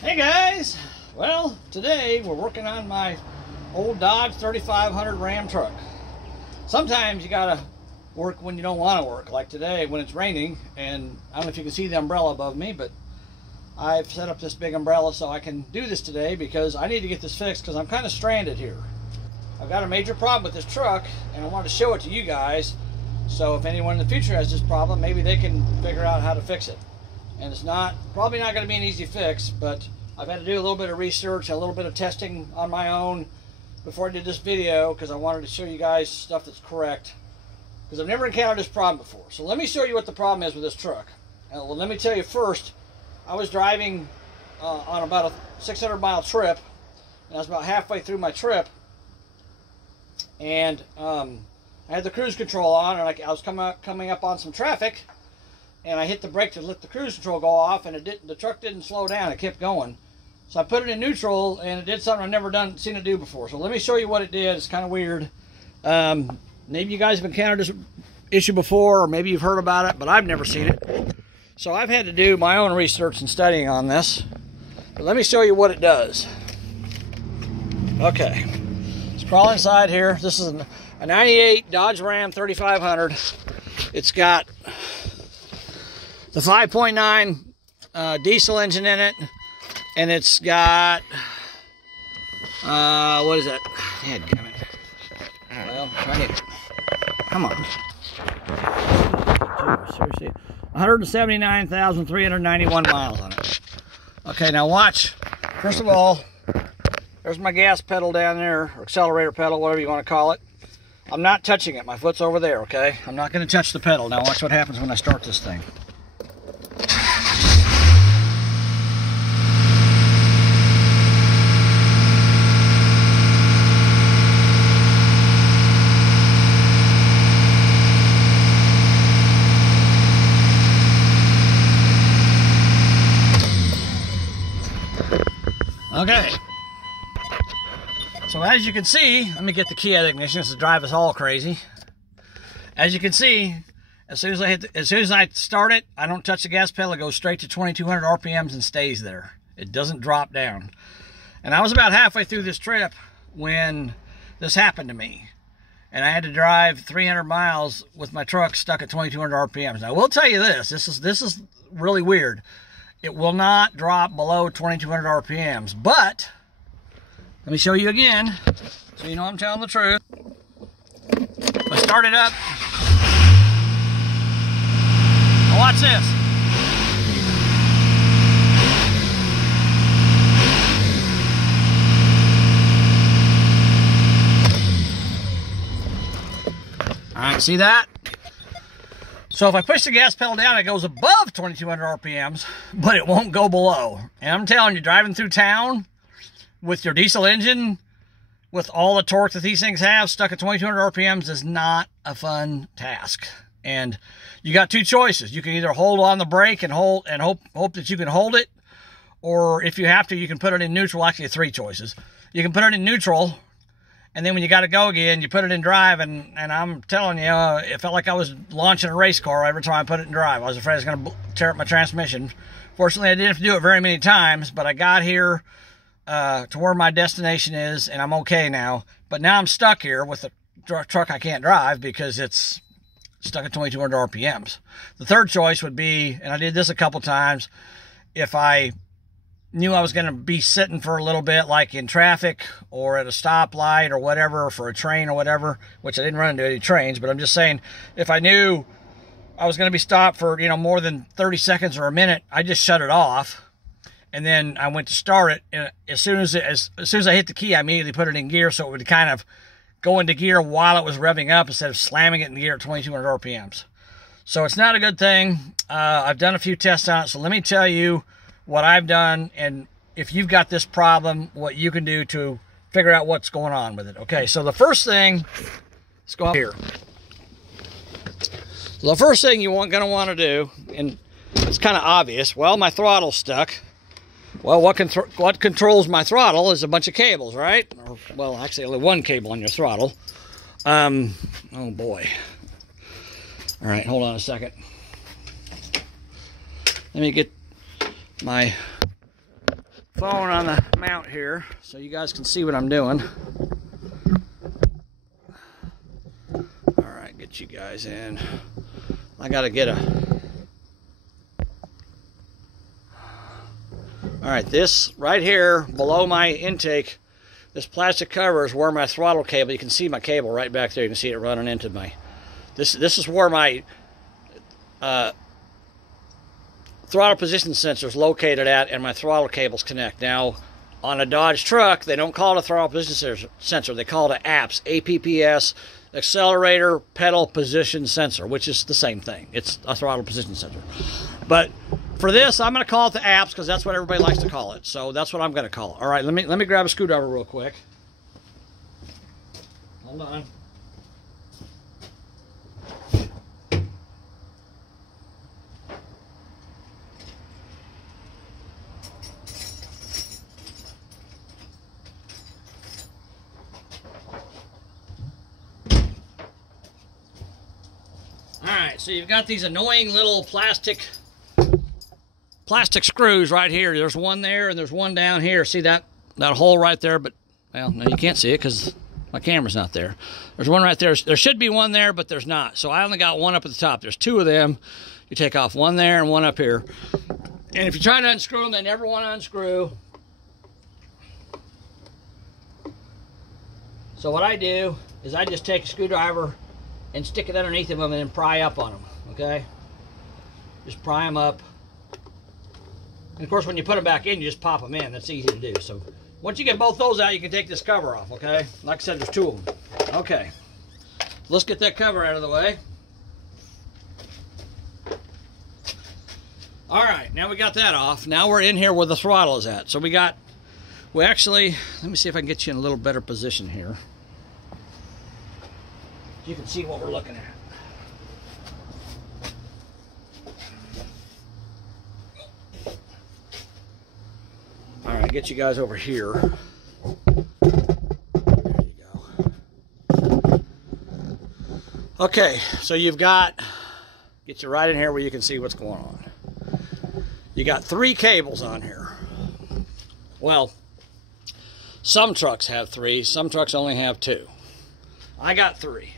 Hey guys! Well, today we're working on my old Dodge 3500 Ram truck. Sometimes you gotta work when you don't want to work, like today when it's raining, and I don't know if you can see the umbrella above me, but I've set up this big umbrella so I can do this today because I need to get this fixed because I'm kind of stranded here. I've got a major problem with this truck and I wanted to show it to you guys, so if anyone in the future has this problem, maybe they can figure out how to fix it. And it's probably not going to be an easy fix, but I've had to do a little bit of research, a little bit of testing on my own before I did this video because I wanted to show you guys stuff that's correct, because I've never encountered this problem before. So let me show you what the problem is with this truck. Well, let me tell you first, I was driving on about a 600-mile trip, and I was about halfway through my trip, and I had the cruise control on, and I was coming up on some traffic, and I hit the brake to let the cruise control go off, and the truck didn't slow down. It kept going. So I put it in neutral, and it did something I've never seen it do before. So let me show you what it did. It's kind of weird. Maybe you guys have encountered this issue before, or maybe you've heard about it, but I've never seen it. So I've had to do my own research and studying on this. But let me show you what it does. Okay. Let's crawl inside here. This is a 98 Dodge Ram 3500. It's got the 5.9 diesel engine in it, and it's got what is that? Dadgummit. Well, try it. Come on. Seriously, 179,391 miles on it. Okay, now watch. First of all, there's my gas pedal down there, or accelerator pedal, whatever you want to call it. I'm not touching it. My foot's over there, okay? I'm not going to touch the pedal. Now watch what happens when I start this thing. Okay, so as you can see, let me get the key out of the ignition. This will drive us all crazy. As you can see, as soon as I start it, I don't touch the gas pedal. It goes straight to 2,200 RPMs and stays there. It doesn't drop down. And I was about halfway through this trip when this happened to me, and I had to drive 300 miles with my truck stuck at 2,200 RPMs. Now, I will tell you this. This is really weird. It will not drop below 2,200 RPMs, but let me show you again so you know I'm telling the truth. Let's start it up. Now watch this. All right, see that? So if I push the gas pedal down, it goes above 2,200 RPMs, but it won't go below. And I'm telling you, driving through town with your diesel engine, with all the torque that these things have, stuck at 2,200 RPMs is not a fun task. And you got two choices. You can either hold on the brake and hope that you can hold it, or if you have to, you can put it in neutral. Actually, three choices. You can put it in neutral, and then when you got to go again, you put it in drive, and I'm telling you, it felt like I was launching a race car every time I put it in drive. I was afraid I was going to tear up my transmission. Fortunately, I didn't have to do it very many times, but I got here to where my destination is, and I'm okay now. But now I'm stuck here with a truck I can't drive because it's stuck at 2,200 RPMs. The third choice would be, and I did this a couple times, if I knew I was going to be sitting for a little bit, like in traffic or at a stoplight or whatever, for a train or whatever, which I didn't run into any trains, but I'm just saying, if I knew I was going to be stopped for, more than 30 seconds or a minute, I just shut it off. And then I went to start it, and as soon as I hit the key, I immediately put it in gear, so it would kind of go into gear while it was revving up instead of slamming it in gear at 2,200 RPMs. So it's not a good thing. I've done a few tests on it, so let me tell you what I've done, and if you've got this problem, what you can do to figure out what's going on with it. Okay, so the first thing, let's go up here. So the first thing you're going to want to do, and it's kind of obvious, well, my throttle's stuck. Well, what controls my throttle is a bunch of cables, right? Or, well, actually only one cable on your throttle. Oh boy. All right, hold on a second. Let me get my phone on the mount here so you guys can see what I'm doing. Alright, get you guys in. I gotta get a... Alright, this right here below my intake, this plastic cover is where my throttle cable, you can see my cable right back there, you can see it running into my... This is where my throttle position sensor is located at, and my throttle cables connect. Now, on a Dodge truck, they don't call it a throttle position sensor. They call it an APS, APPS, accelerator pedal position sensor, which is the same thing. It's a throttle position sensor. But for this, I'm going to call it the APS because that's what everybody likes to call it. So that's what I'm going to call it. All right, let me grab a screwdriver real quick. Hold on. Alright, so you've got these annoying little plastic screws right here. There's one there and there's one down here. See that hole right there? But, well, no, you can't see it because my camera's not there. There's one right there. There should be one there, but there's not. So I only got one up at the top. There's two of them. You take off one there and one up here. And if you try to unscrew them, they never want to unscrew. So what I do is I just take a screwdriver and stick it underneath them and then pry up on them, okay? Just pry them up. And of course, when you put them back in, you just pop them in. That's easy to do. So once you get both those out, you can take this cover off, okay? Like I said, there's two of them. Okay, let's get that cover out of the way. All right, now we got that off. Now we're in here where the throttle is at. So we actually, let me see if I can get you in a little better position here. You can see what we're looking at. All right, get you guys over here. There you go. Okay, so get you right in here where you can see what's going on. You got 3 cables on here. Well, some trucks have 3, some trucks only have 2. I got 3.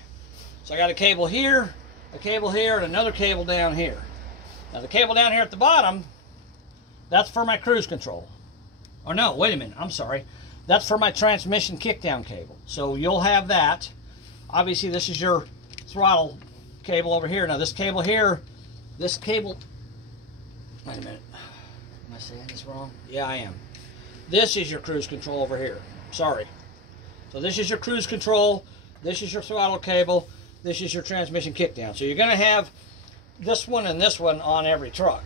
So I got a cable here, and another cable down here. Now the cable down here at the bottom, that's for my cruise control. Oh no, wait a minute, I'm sorry. That's for my transmission kickdown cable. So you'll have that. Obviously this is your throttle cable over here. Now this cable here, wait a minute. Am I saying this wrong? Yeah, I am. This is your cruise control over here. Sorry. So this is your cruise control, this is your throttle cable, this is your transmission kickdown. So you're going to have this one and this one on every truck.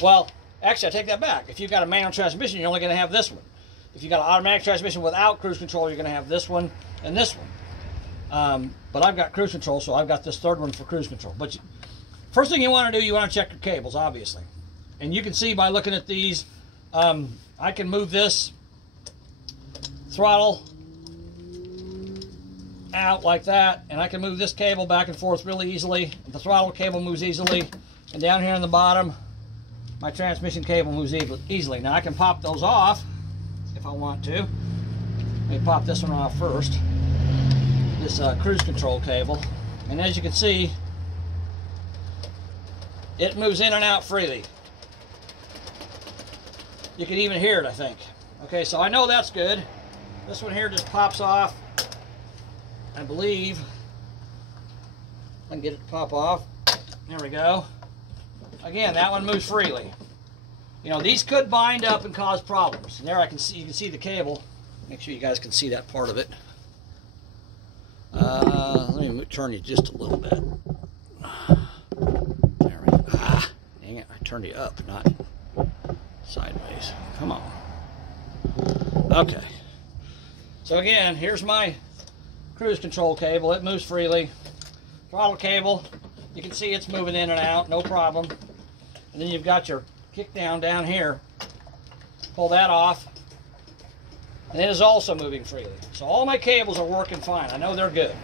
Well, actually, I take that back. If you've got a manual transmission, you're only going to have this one. If you've got an automatic transmission without cruise control, you're going to have this one and this one. But I've got cruise control, so I've got this third one for cruise control. But first thing you want to do, you want to check your cables, obviously. And you can see by looking at these, I can move this throttle out like that, and I can move this cable back and forth really easily. The throttle cable moves easily, and down here in the bottom, my transmission cable moves easily. Now I can pop those off if I want to. Let me pop this one off first. This cruise control cable, and as you can see, it moves in and out freely. You can even hear it, I think. Okay, so I know that's good. This one here just pops off. I believe I can get it to pop off. There we go. Again, that one moves freely. You know, these could bind up and cause problems. And there you can see the cable. Make sure you guys can see that part of it. Let me turn you just a little bit. There we go. Ah, dang it, I turned you up, not sideways. Come on. Okay. So again, here's my cruise control cable. It moves freely. Throttle cable, you can see it's moving in and out, no problem. And then you've got your kick down here. Pull that off. And it is also moving freely. So all my cables are working fine. I know they're good.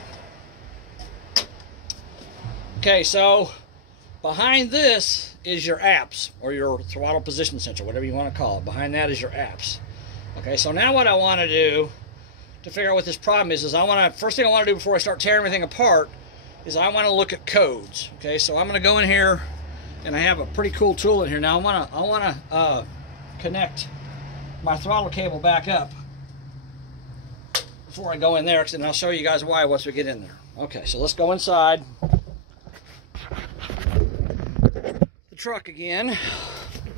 Okay, so behind this is your apps, or your throttle position sensor, whatever you want to call it. Behind that is your apps. Okay, so now what I want to do to figure out what this problem is first thing I want to do before I start tearing everything apart is I want to look at codes. Okay, so I'm going to go in here, and I have a pretty cool tool in here. Now I want to connect my throttle cable back up before I go in there, and I'll show you guys why once we get in there. Okay, so let's go inside the truck again,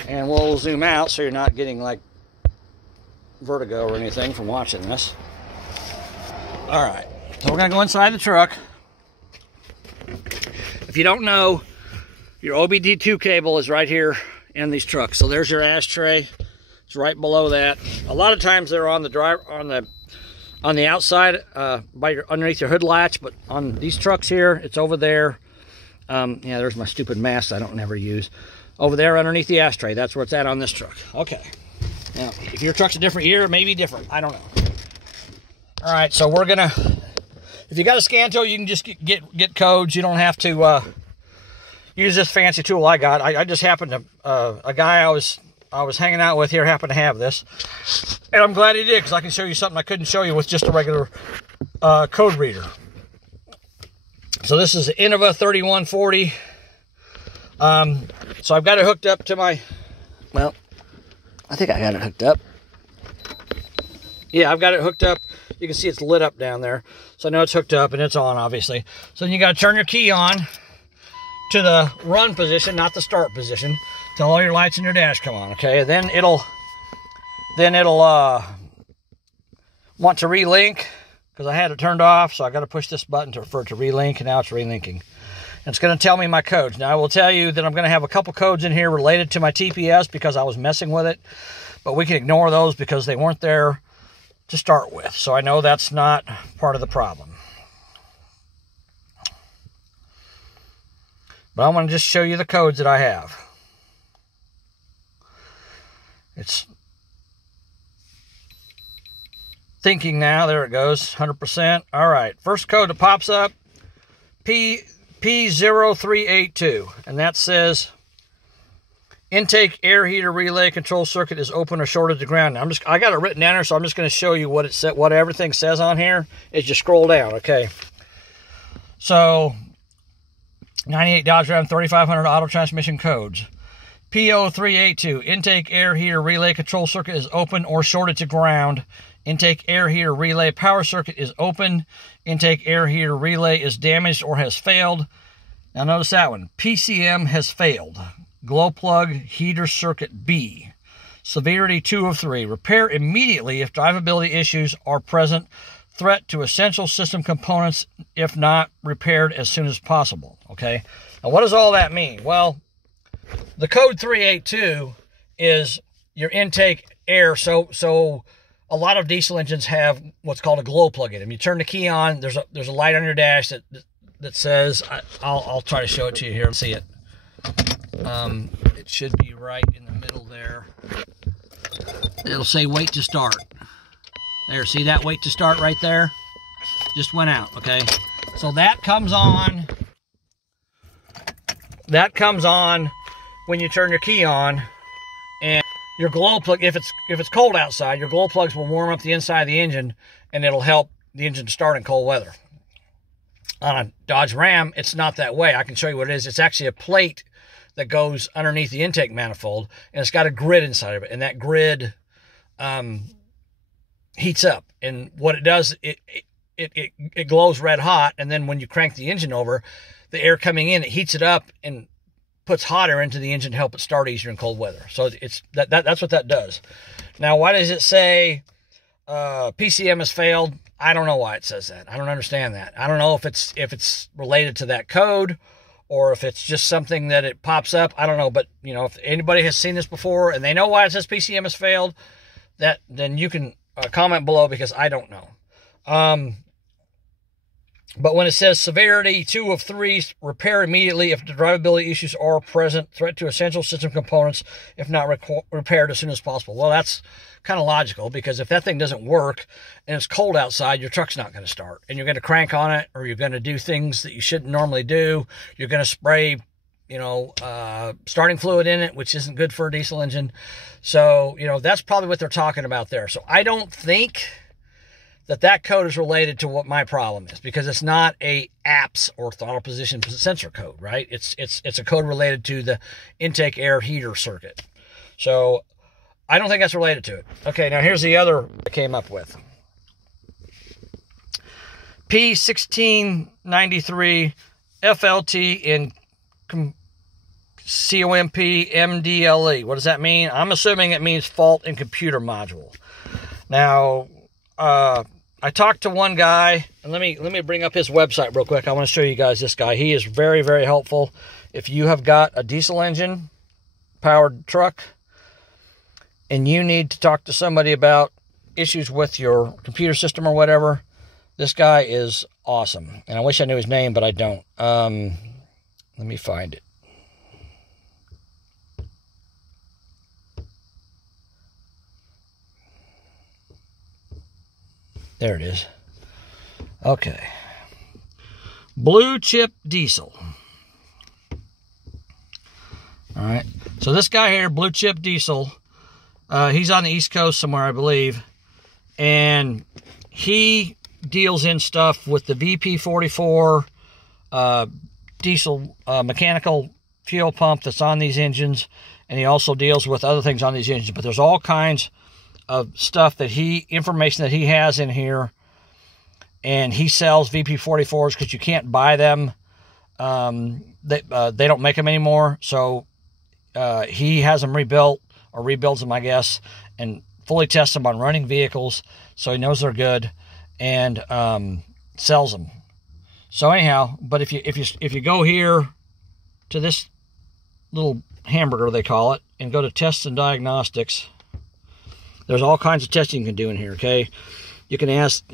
and we'll zoom out so you're not getting like vertigo or anything from watching this. All right, so we're gonna go inside the truck. If you don't know, your OBD2 cable is right here in these trucks. So there's your ashtray. It's right below that. A lot of times they're on the outside, underneath your hood latch, but on these trucks here, it's over there. Yeah, there's my stupid mask I don't never use. Over there underneath the ashtray, that's where it's at on this truck. Okay. Now, if your truck's a different year, it may be different. I don't know. All right, so we're gonna, if you got a scan tool, you can just get codes. You don't have to use this fancy tool I got. I just happened to, a guy I was hanging out with here happened to have this. And I'm glad he did, because I can show you something I couldn't show you with just a regular code reader. So this is the Innova 3140. So I've got it hooked up to my, well, I think I got it hooked up. Yeah, I've got it hooked up. You can see it's lit up down there. So I know it's hooked up and it's on, obviously. So then you got to turn your key on to the run position, not the start position, till all your lights in your dash come on, okay? And then it'll want to relink, because I had it turned off, so I got to push this button for it to relink, and now it's relinking. And it's going to tell me my codes. Now I will tell you that I'm going to have a couple codes in here related to my TPS because I was messing with it, but we can ignore those because they weren't there to start with. So I know that's not part of the problem. But I want to just show you the codes that I have. It's thinking now. There it goes, 100%. All right, first code that pops up, P0382, and that says intake air heater relay control circuit is open or shorted to ground. Now I got it written down here, so I'm just going to show you what it said, what everything says on here as you scroll down. Okay, so 98 Dodge Ram 3500 auto transmission codes. P0382, intake air heater relay control circuit is open or shorted to ground. Intake air heater relay power circuit is open. Intake air heater relay is damaged or has failed. Now notice that one. PCM has failed. Glow plug heater circuit B. Severity 2 of 3. Repair immediately if drivability issues are present. Threat to essential system components if not repaired as soon as possible. Okay. Now what does all that mean? Well, the code 382 is your intake air. So a lot of diesel engines have what's called a glow plug in them. You turn the key on. There's a light on your dash that says, I'll try to show it to you here. See it. It should be right in the middle there. It'll say wait to start. There, see that wait to start right there? Just went out, okay? So that comes on. That comes on when you turn your key on, and your glow plug, if it's cold outside, your glow plugs will warm up the inside of the engine, and it'll help the engine to start in cold weather. On a Dodge Ram, it's not that way. I can show you what it is. It's actually a plate that goes underneath the intake manifold, and it's got a grid inside of it, and that grid heats up. And what it does, it glows red hot, and then when you crank the engine over, the air coming in, it heats it up and puts hot air into the engine to help it start easier in cold weather. So that's what that does. Now, why does it say PCM has failed? I don't know why it says that. I don't understand that. I don't know if it's related to that code or if it's just something that it pops up. I don't know. But, you know, if anybody has seen this before and they know why it says PCM has failed, then you can comment below, because I don't know. But when it says severity 2 of 3, repair immediately if the drivability issues are present, threat to essential system components if not repaired as soon as possible. Well, that's kind of logical, because if that thing doesn't work and it's cold outside, your truck's not going to start, and you're going to crank on it, or you're going to do things that you shouldn't normally do. You're going to spray starting fluid in it, which isn't good for a diesel engine. So, that's probably what they're talking about there. So I don't think that code is related to what my problem is, because it's not a apps or throttle position sensor code, right? It's a code related to the intake air heater circuit. So I don't think that's related to it. Okay, now here's the other I came up with. P1693 FLT in COMP MDLE. What does that mean? I'm assuming it means fault in computer module. Now, I talked to one guy, and let me bring up his website real quick. I want to show you guys this guy. He is very, very helpful. If you have got a diesel engine powered truck and you need to talk to somebody about issues with your computer system or whatever, this guy is awesome. And I wish I knew his name, but I don't. Let me find it. There it is. Okay. Blue Chip Diesel. All right. So this guy here, Blue Chip Diesel, he's on the East Coast somewhere, I believe. And he deals in stuff with the VP44 diesel mechanical fuel pump that's on these engines. And he also deals with other things on these engines. But there's all kinds of stuff information that he has in here, and he sells VP44s because you can't buy them. They don't make them anymore, so he has them rebuilt, or rebuilds them, I guess, and fully tests them on running vehicles, so he knows they're good, and sells them. So anyhow, but if you go here to this little hamburger, they call it, and go to tests and diagnostics, there's all kinds of testing you can do in here, okay? You can ask,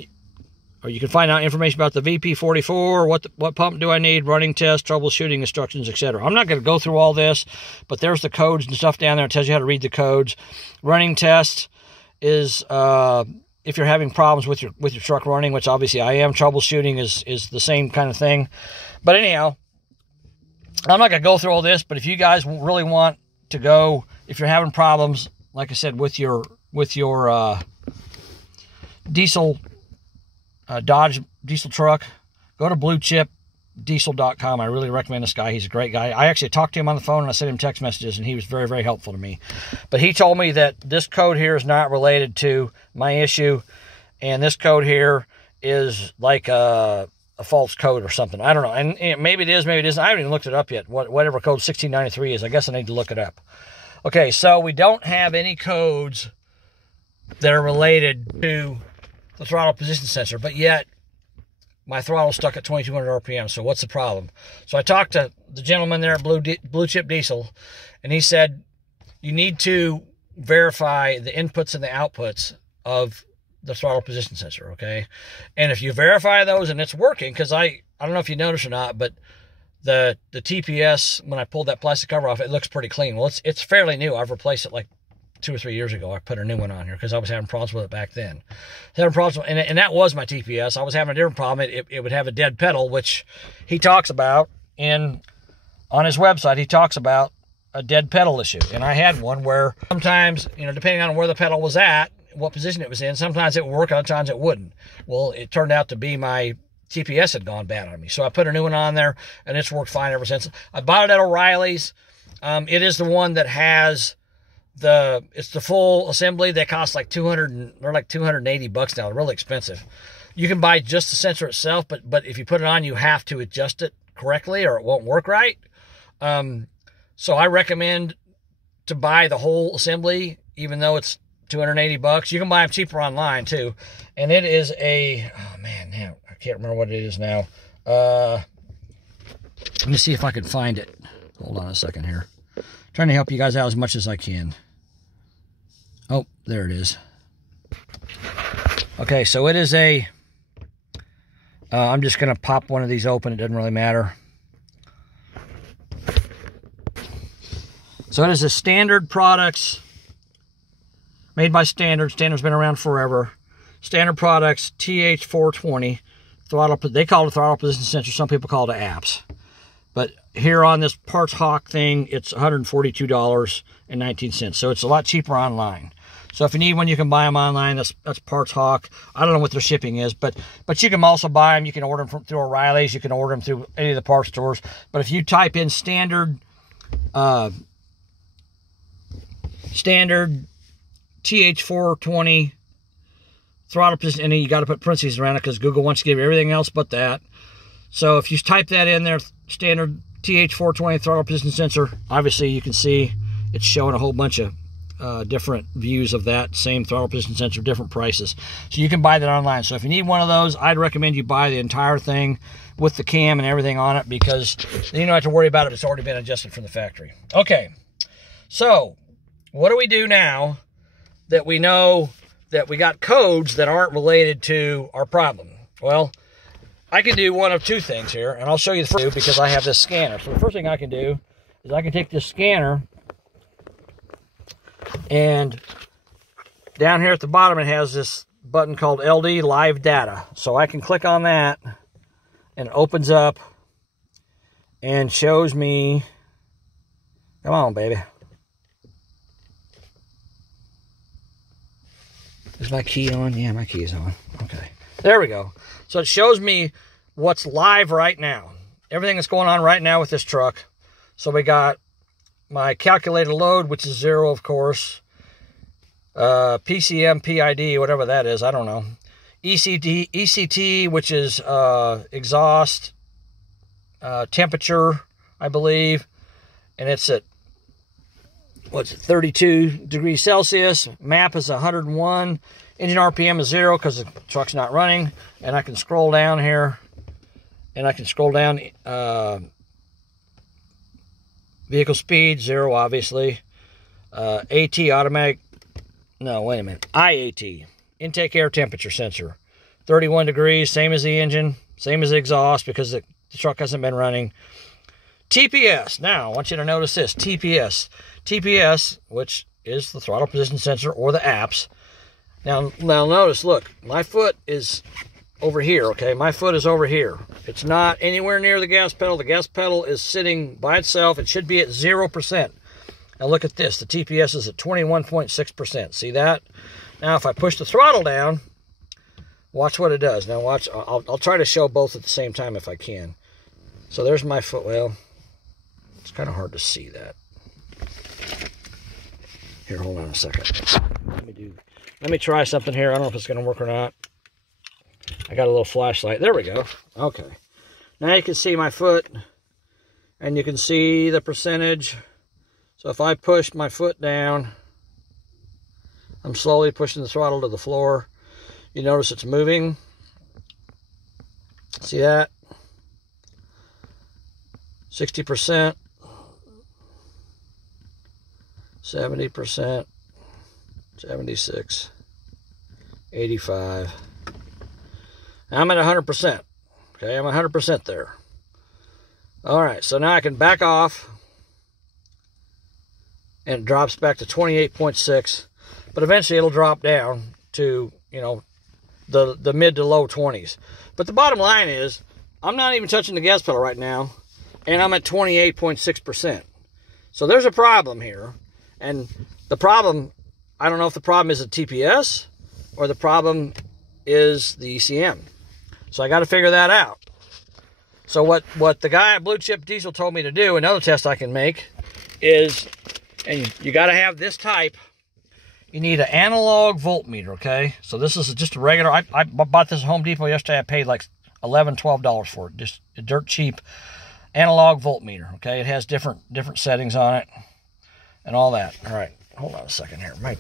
or you can find out information about the VP44, what pump do I need, running test, troubleshooting instructions, etc. I'm not going to go through all this, but there's the codes and stuff down there. It tells you how to read the codes. Running test is if you're having problems with your truck running, which obviously I am. Troubleshooting is the same kind of thing. But anyhow, I'm not going to go through all this, but if you guys really want to go, if you're having problems, like I said, with your diesel Dodge diesel truck, go to bluechipdiesel.com. I really recommend this guy. He's a great guy. I actually talked to him on the phone, and I sent him text messages, and he was very, very helpful to me. But he told me that this code here is not related to my issue, and this code here is like a false code or something. I don't know. And maybe it is, maybe it isn't. I haven't even looked it up yet, whatever code 1693 is. I guess I need to look it up. Okay, so we don't have any codes that are related to the throttle position sensor, but yet my throttle's stuck at 2200 RPM. So what's the problem? So I talked to the gentleman there at Blue Chip Diesel, and he said you need to verify the inputs and the outputs of the throttle position sensor, okay? And if you verify those and it's working, because I don't know if you noticed or not, but the TPS, when I pulled that plastic cover off, it looks pretty clean. Well, it's fairly new. I've replaced it like 2 or 3 years ago. I put a new one on here because I was having problems with it back then. Having problems, and that was my TPS. I was having a different problem. It would have a dead pedal, which he talks about on his website. He talks about a dead pedal issue, and I had one where sometimes, depending on where the pedal was at, what position it was in, sometimes it would work, other times it wouldn't. Well, it turned out to be my TPS had gone bad on me, so I put a new one on there, and it's worked fine ever since. I bought it at O'Reilly's. It is the one that has it's the full assembly. They cost like they're like $280 now. They're really expensive. You can buy just the sensor itself, but if you put it on, you have to adjust it correctly or it won't work right. So I recommend to buy the whole assembly, even though it's $280. You can buy them cheaper online too. And it is oh man, now I can't remember what it is now. Let me see if I can find it. Hold on a second here. Trying to help you guys out as much as I can. Oh, there it is. Okay, so it is I'm just going to pop one of these open. It doesn't really matter. So it is a Standard Products, made by Standard. Standard's been around forever. Standard Products TH420 throttle. They call it a throttle position sensor. Some people call it an apps. But here on this Parts Hawk thing, it's $142.19. So it's a lot cheaper online. So if you need one, you can buy them online. That's Parts Hawk. I don't know what their shipping is, but you can also buy them. You can order them through O'Reilly's. You can order them through any of the parts stores. But if you type in standard TH420 throttle position, and then you got to put parentheses around it because Google wants to give you everything else but that. So if you type that in there, standard TH420 throttle position sensor, obviously you can see it's showing a whole bunch of different views of that same throttle position sensor, different prices. So you can buy that online. So if you need one of those, I'd recommend you buy the entire thing with the cam and everything on it, because then you don't have to worry about it. It's already been adjusted from the factory. Okay, so what do we do now that we know that we got codes that aren't related to our problem? Well, I can do one of two things here, and I'll show you the first because I have this scanner. So the first thing I can do is I can take this scanner, and down here at the bottom it has this button called LD Live Data. So I can click on that, and it opens up and shows me, come on baby. Is my key on? Yeah, my key is on. Okay, there we go. So it shows me what's live right now. Everything that's going on right now with this truck. So we got my calculated load, which is 0, of course. PCM, PID, whatever that is, I don't know. ECT, which is exhaust temperature, I believe. And it's at, what's it, 32 degrees Celsius. Map is 101. Engine RPM is 0 because the truck's not running. And I can scroll down here. And I can scroll down. Vehicle speed, 0, obviously. AT, automatic. No, wait a minute. IAT, intake air temperature sensor. 31 degrees, same as the engine. Same as the exhaust because the truck hasn't been running. TPS. Now, I want you to notice this. TPS. TPS, which is the throttle position sensor or the apps. Now notice, look, my foot is over here, okay? My foot is over here. It's not anywhere near the gas pedal. The gas pedal is sitting by itself. It should be at 0%. Now look at this. The TPS is at 21.6%. See that? Now if I push the throttle down, watch what it does. Now watch. I'll try to show both at the same time if I can. So there's my foot. Well, it's kind of hard to see that. Here, hold on a second. Let me try something here. I don't know if it's going to work or not. I got a little flashlight. There we go. Okay. Now you can see my foot, and you can see the percentage. So if I push my foot down, I'm slowly pushing the throttle to the floor. You notice it's moving. See that? 60%. 70%. 76. 85. I'm at 100%. Okay, I'm 100% there. All right, so now I can back off, and it drops back to 28.6, but eventually it'll drop down to, you know, the mid to low 20s. But the bottom line is, I'm not even touching the gas pedal right now, and I'm at 28.6%. So there's a problem here, and the problem, I don't know if the problem is the TPS or the problem is the ECM. So I got to figure that out. So what the guy at Blue Chip Diesel told me to do, another test I can make, is, and you got to have this type, you need an analog voltmeter, okay? So this is just a regular, I bought this at Home Depot yesterday. I paid like $11, $12 for it. Just a dirt cheap analog voltmeter, okay? It has different settings on it and all that. All right, hold on a second here. My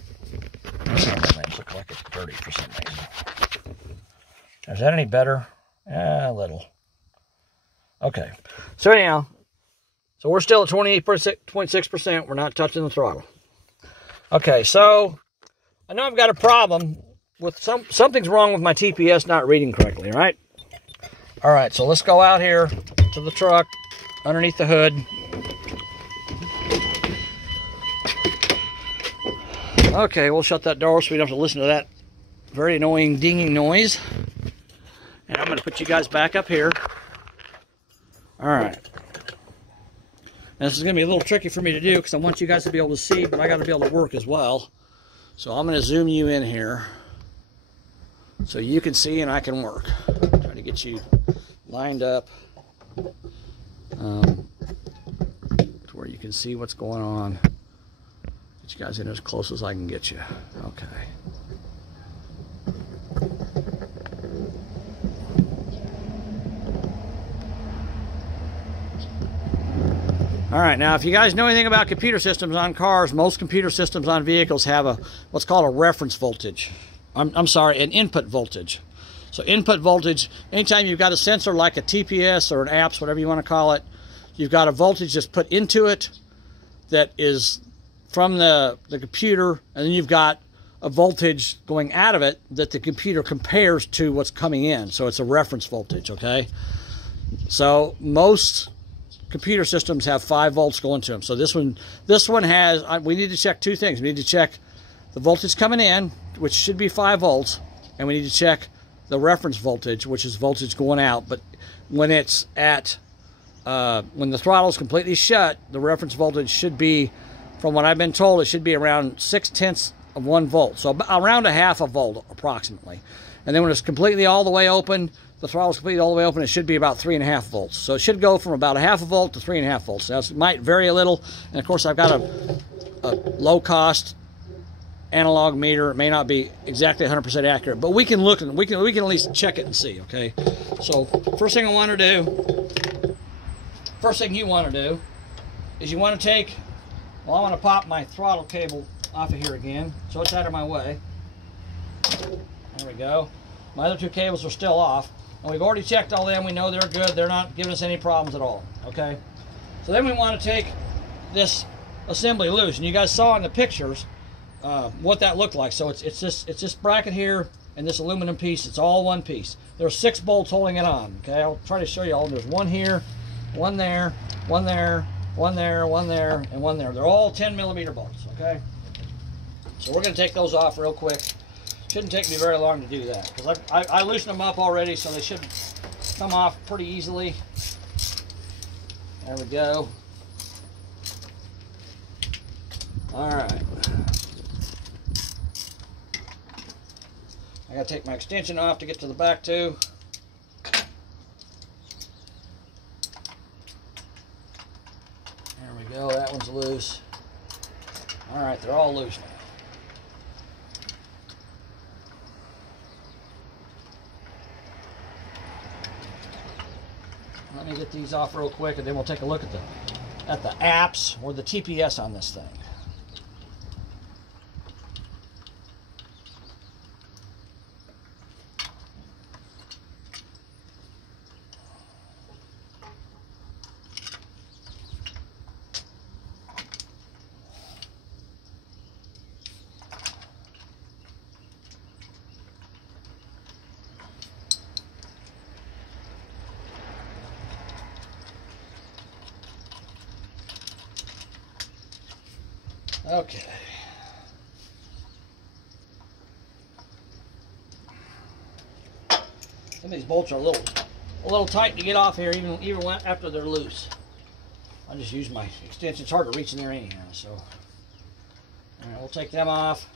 lamps look like it's dirty for some reason. Is that any better? A little. Okay. So anyhow, so we're still at 28.6%. We're not touching the throttle. Okay, so I know I've got a problem with something's wrong with my TPS not reading correctly, right? All right, so let's go out here to the truck, underneath the hood. Okay, we'll shut that door so we don't have to listen to that very annoying dinging noise. And I'm going to put you guys back up here. All right. And this is going to be a little tricky for me to do because I want you guys to be able to see, but I got to be able to work as well. So I'm going to zoom you in here so you can see and I can work. Try to get you lined up to where you can see what's going on. Get you guys in as close as I can get you. Okay. All right, now if you guys know anything about computer systems on cars, most computer systems on vehicles have what's called a reference voltage. I'm sorry, an input voltage. So input voltage, anytime you've got a sensor like a TPS or an apps, whatever you want to call it, you've got a voltage that's put into it that is from the computer, and then you've got a voltage going out of it that the computer compares to what's coming in. So it's a reference voltage, okay? So most computer systems have 5 volts going to them. So this one has, we need to check 2 things. We need to check the voltage coming in, which should be 5 volts, and we need to check the reference voltage, which is voltage going out. But when it's at, when the throttle is completely shut, the reference voltage should be, from what I've been told, it should be around 0.6 of 1 volt. So around 0.5 volt approximately. And then when it's completely all the way open, the throttle's completely all the way open, it should be about 3.5 volts. So it should go from about 0.5 volt to 3.5 volts. Now, it might vary a little. And of course, I've got a low-cost analog meter. It may not be exactly 100% accurate, but we can look and we can at least check it and see. Okay. So first thing you want to do is you want to take. Well, I want to pop my throttle cable off of here again, so it's out of my way. There we go. My other 2 cables are still off, and we've already checked all them. We know they're good. They're not giving us any problems at all. Okay. So then we want to take this assembly loose, and you guys saw in the pictures what that looked like. So it's this bracket here and this aluminum piece. It's all one piece. There's 6 bolts holding it on. Okay. I'll try to show you all. There's one here, one there, one there, one there, one there, and one there. They're all 10mm bolts. Okay. So we're going to take those off real quick. Shouldn't take me very long to do that because I loosened them up already, so they should come off pretty easily. There we go. All right. I got to take my extension off to get to the back too. There we go. That one's loose. All right, they're all loose now. Let me get these off real quick, and then we'll take a look at the apps or the TPS on this thing. Okay. Some of these bolts are a little tight to get off here, even after they're loose. I just use my extension. It's hard to reach in there anyhow. So, all right, we'll take them off.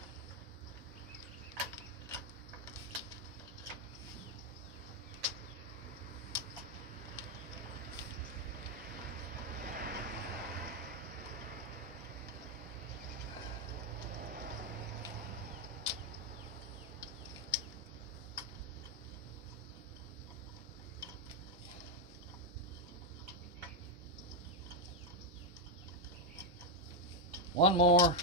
One more.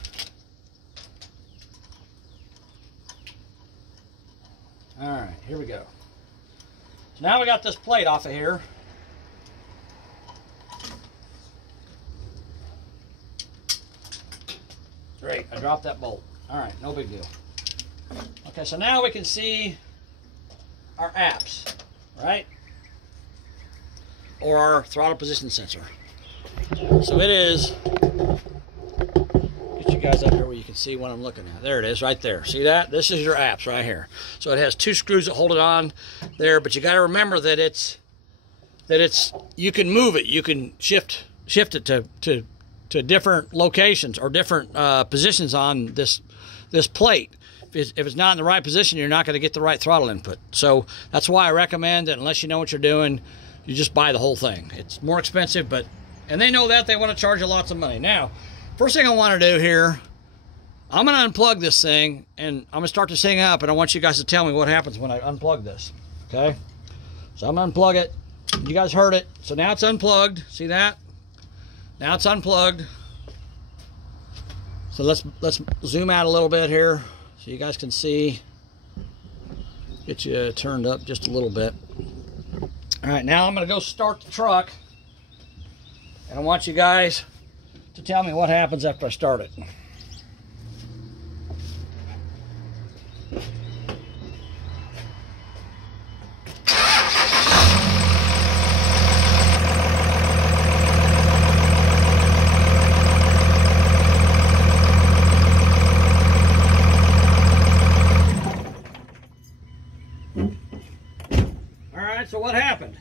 All right, here we go. So now we got this plate off of here. Great, I dropped that bolt. All right, no big deal. Okay, so now we can see our apps, right? Or our throttle position sensor. So it is, get you guys up here where you can see what I'm looking at. There it is, right there. See that? This is your apps right here. So it has 2 screws that hold it on there, but you got to remember that it's you can move it. You can shift shift it to different locations or different positions on this plate. If it's not in the right position, you're not going to get the right throttle input. So that's why I recommend that unless you know what you're doing, you just buy the whole thing. It's more expensive, and they know that. They want to charge you lots of money. Now, first thing I want to do here, I'm going to unplug this thing, and I'm going to start this thing up, and I want you guys to tell me what happens when I unplug this, okay? So I'm going to unplug it. You guys heard it. So now it's unplugged. See that? Now it's unplugged. So let's zoom out a little bit here so you guys can see. Get you turned up just a little bit. All right, now I'm going to go start the truck, and I want you guys to tell me what happens after I start it. So what happened?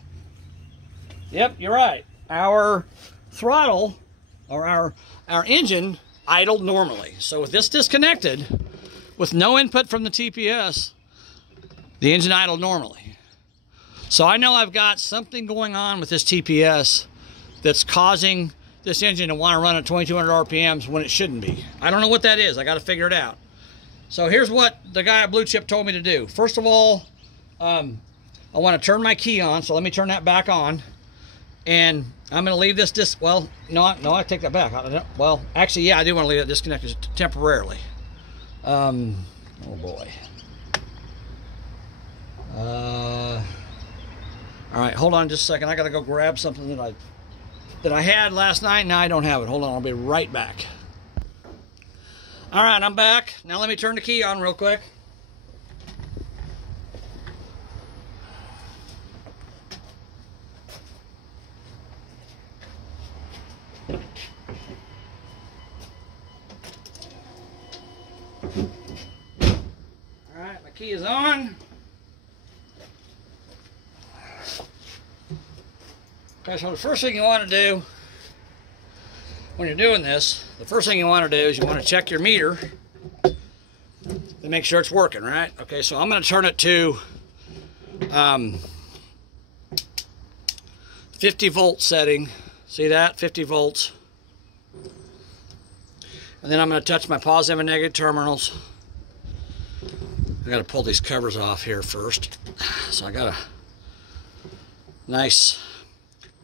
Yep, you're right. Our throttle, or our engine, idled normally. So with this disconnected, with no input from the TPS, the engine idled normally. So I know I've got something going on with this TPS that's causing this engine to want to run at 2200 RPMs when it shouldn't be. I don't know what that is. I got to figure it out. So here's what the guy at Blue Chip told me to do. First of all, I want to turn my key on, so let me turn that back on. And I'm going to leave this well, no, I take that back. Well, actually, yeah, I do want to leave it disconnected temporarily. Oh boy. All right, hold on just a second. I got to go grab something that I had last night. Now I don't have it. Hold on, I'll be right back. All right, I'm back. Now let me turn the key on real quick. Alright, my key is on. Okay, so the first thing you want to do when you're doing this, the first thing you want to do is you want to check your meter to make sure it's working, right? Okay, so I'm going to turn it to 50 volt setting. See that? 50 volts. And then I'm going to touch my positive and negative terminals. I got to pull these covers off here first. So I got a nice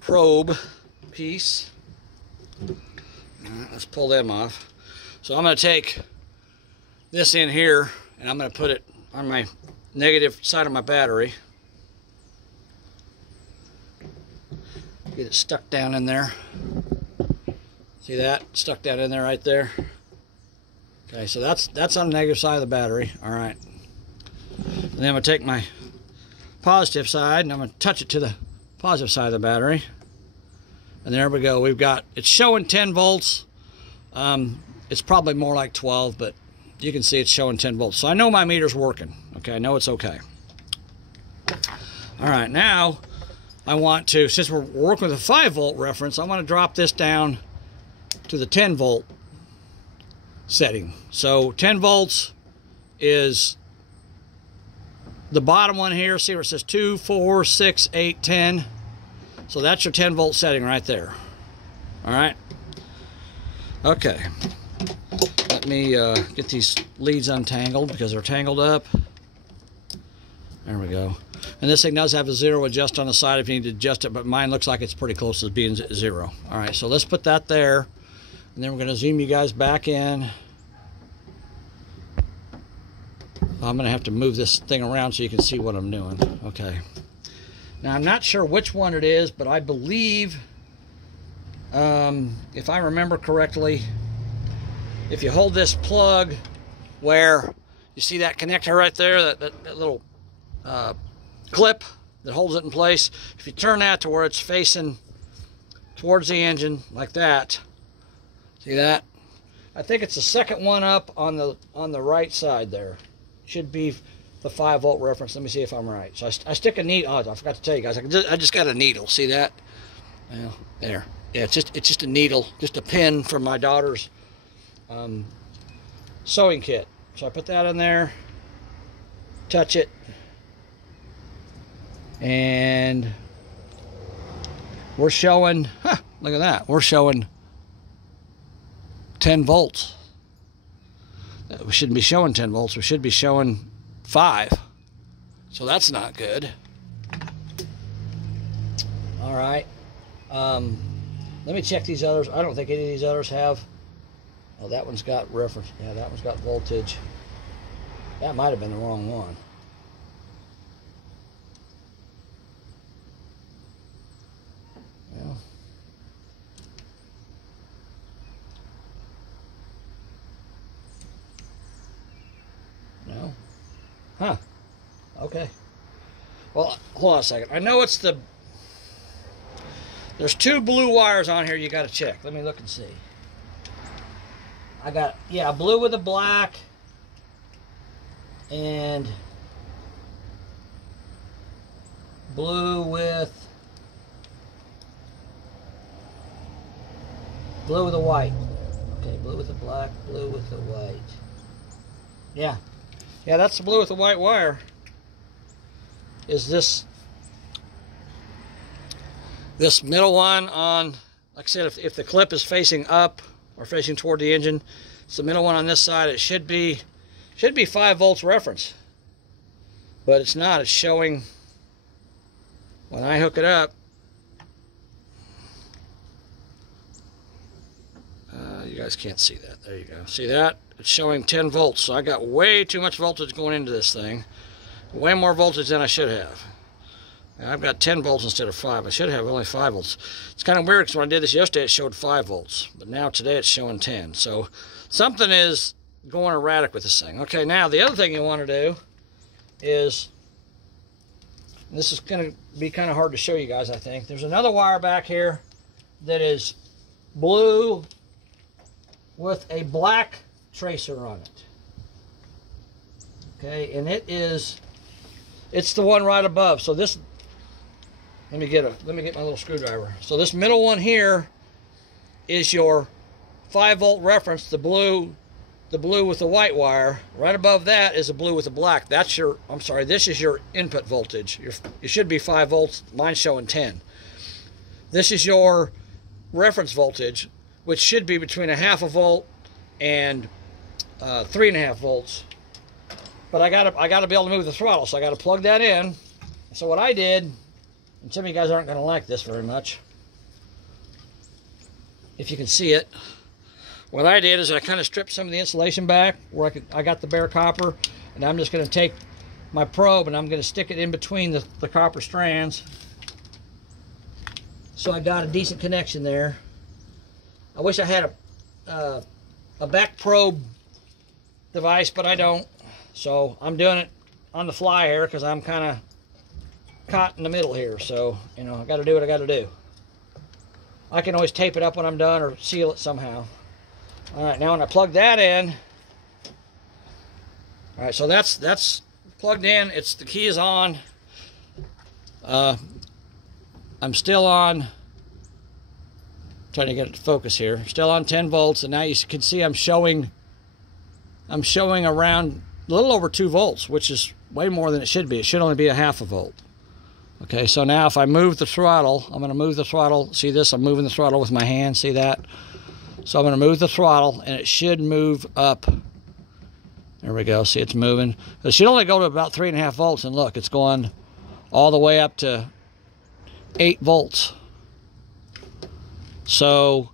probe piece. Let's pull them off. So I'm going to take this in here and I'm going to put it on my negative side of my battery. Get it stuck down in there. See that? Stuck down in there right there. Okay, so that's on the negative side of the battery. All right. And then I'm going to take my positive side and I'm going to touch it to the positive side of the battery. And there we go. We've got, it's showing 10 volts. It's probably more like 12, but you can see it's showing 10 volts. So I know my meter's working. Okay, I know it's okay. All right, now I want to, since we're working with a 5 volt reference, I want to drop this down to the 10 volt setting. So 10 volts is the bottom one here. See where it says 2, 4, 6, 8, 10. So that's your 10 volt setting right there. All right. Okay. Let me get these leads untangled because they're tangled up. There we go. And this thing does have a 0 adjust on the side if you need to adjust it, but mine looks like it's pretty close to being 0. All right, so let's put that there. And then we're going to zoom you guys back in. I'm going to have to move this thing around so you can see what I'm doing. Okay. Now, I'm not sure which one it is, but I believe, if I remember correctly, if you hold this plug where you see that connector right there, that little clip that holds it in place, if you turn that to where it's facing towards the engine like that, see that? I think it's the second one up on the right side there. Should be the 5 volt reference. Let me see if I'm right. So I stick a needle. Oh, I forgot to tell you guys. I just got a needle. See that? Well, there. Yeah, it's just a needle, just a pin from my daughter's sewing kit. So I put that in there, touch it, and we're showing, look at that, we're showing 10 volts. We shouldn't be showing 10 volts, we should be showing 5. So that's not good. All right. Let me check these others. I don't think any of these others have. Oh, that one's got reference. Yeah, that one's got voltage. That might have been the wrong one. Yeah. No. Huh. Okay. Well, hold on a second. I know it's the... There's 2 blue wires on here you got to check. Let me look and see. I got, yeah, blue with a black and blue with a white. Okay, blue with a black, blue with a white. Yeah. Yeah, that's the blue with the white wire. Is this middle one on, like I said, if the clip is facing up or facing toward the engine, it's the middle one on this side. It should be 5 volts reference, but it's not. It's showing, when I hook it up, you guys can't see that. There you go. See that? It's showing 10 volts. So I got way too much voltage going into this thing. Way more voltage than I should have. I've got 10 volts instead of 5. I should have only 5 volts. It's kind of weird because when I did this yesterday, it showed 5 volts. But now today it's showing 10. So something is going erratic with this thing. Okay, now the other thing you want to do is, this is going to be kind of hard to show you guys, I think. There's another wire back here that is blue with a black tracer on it. Okay, and it's the one right above. So this, let me get my little screwdriver. So this middle one here is your 5 volt reference, the blue with the white wire. Right above that is a blue with the black. That's your, I'm sorry, this is your input voltage. It should be 5 volts. Mine's showing 10. This is your reference voltage, which should be between a 1/2 volt and 3.5 volts. But I gotta be able to move the throttle, so I gotta plug that in. So what I did, and some of you guys aren't gonna like this very much, if you can see it, what I did is I kind of stripped some of the insulation back where I got the bare copper, and I'm just gonna take my probe and I'm gonna stick it in between the copper strands. So I got a decent connection there. I wish I had a back probe device, but I don't. So I'm doing it on the fly here because I'm kind of caught in the middle here. So, you know, I got to do what I got to do. I can always tape it up when I'm done or seal it somehow. All right, now when I plug that in, all right, so that's plugged in. The key is on. I'm still on, trying to get it to focus here. Still on 10 volts, and now you can see I'm showing around a little over 2 volts, which is way more than it should be. It should only be a 1/2 volt. Okay, so now if I move the throttle, I'm going to move the throttle. See this? I'm moving the throttle with my hand. See that? So I'm going to move the throttle, and it should move up. There we go. See, it's moving. It should only go to about 3.5 volts, and look, it's going all the way up to 8 volts. So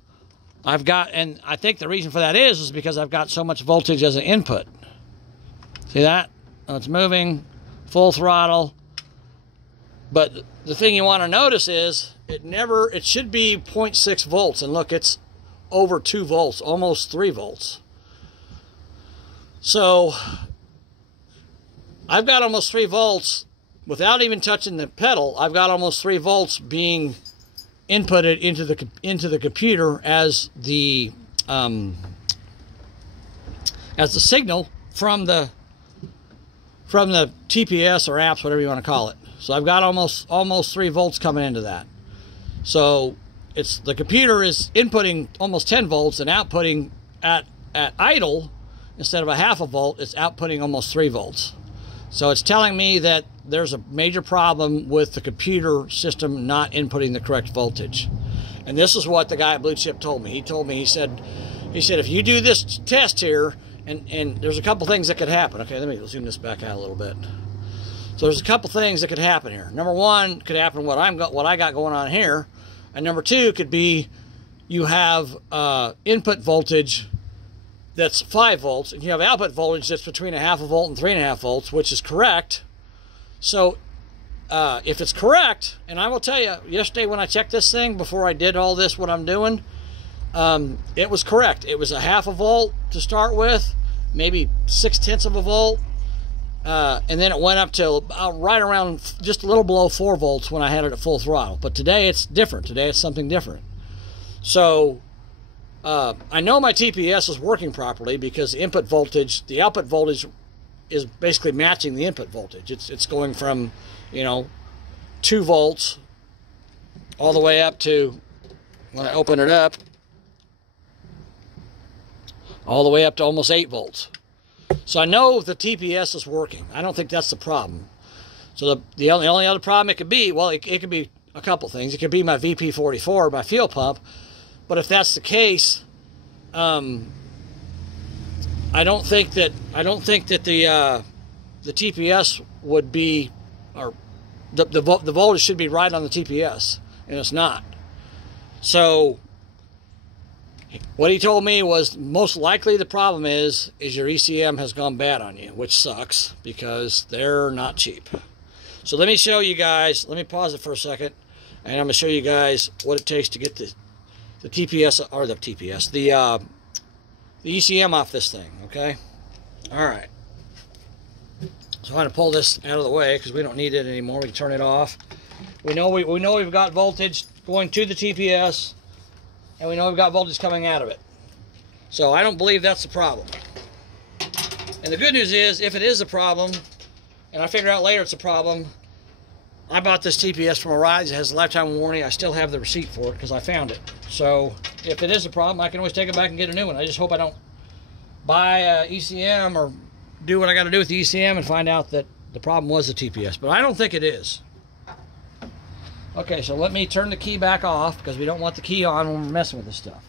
I've got, and I think the reason for that is because I've got so much voltage as an input. See that? It's moving full throttle. But the thing you want to notice is it should be 0.6 volts, and look, it's over 2 volts, almost 3 volts. So I've got almost 3 volts without even touching the pedal. I've got almost 3 volts being inputted into the computer as the signal from the TPS or apps, whatever you want to call it. So I've got almost 3 volts coming into that. So the computer is inputting almost 10 volts and outputting at idle, instead of a half a volt, it's outputting almost 3 volts. So it's telling me that there's a major problem with the computer system not inputting the correct voltage. And this is what the guy at Blue Chip told me. He told me, he said, if you do this test here, and there's a couple things that could happen. Okay, let me zoom this back out a little bit. So there's a couple things that could happen here. Number one could happen what I got going on here, and number two could be you have input voltage that's 5 volts, and you have output voltage that's between a half a volt and 3.5 volts, which is correct. So if it's correct, and I will tell you, yesterday when I checked this thing before I did all this, what I'm doing, it was correct. It was a half a volt to start with, maybe 0.6 of a volt, and then it went up to right around just a little below 4 volts when I had it at full throttle. But today it's different. Today it's something different. So I know my TPS is working properly because the input voltage, the output voltage is basically matching the input voltage. It's going from, 2 volts all the way up to, when I open it up, all the way up to almost 8 volts. So I know the TPS is working. I don't think that's the problem. So the only other problem it could be, well, it could be a couple things. It could be my VP44, my fuel pump. But if that's the case, I don't think that the TPS would be, or the voltage should be right on the TPS, and it's not. So what he told me was most likely the problem is your ECM has gone bad on you, which sucks because they're not cheap. So let me show you guys. Let me pause it for a second, and I'm going to show you guys what it takes to get the TPS, or the TPS, the ECM off this thing. Okay. All right. So I'm going to pull this out of the way because we don't need it anymore. We can turn it off. We know we've got voltage going to the TPS, and we know we've got voltage coming out of it. So I don't believe that's the problem. And the good news is, if it is a problem, and I figure out later it's a problem, I bought this TPS from Arise. It has a lifetime warranty. I still have the receipt for it because I found it. So if it is a problem, I can always take it back and get a new one. I just hope I don't buy a ECM or do what I got to do with the ECM and find out that the problem was the TPS. But I don't think it is. Okay, so let me turn the key back off because we don't want the key on when we're messing with this stuff.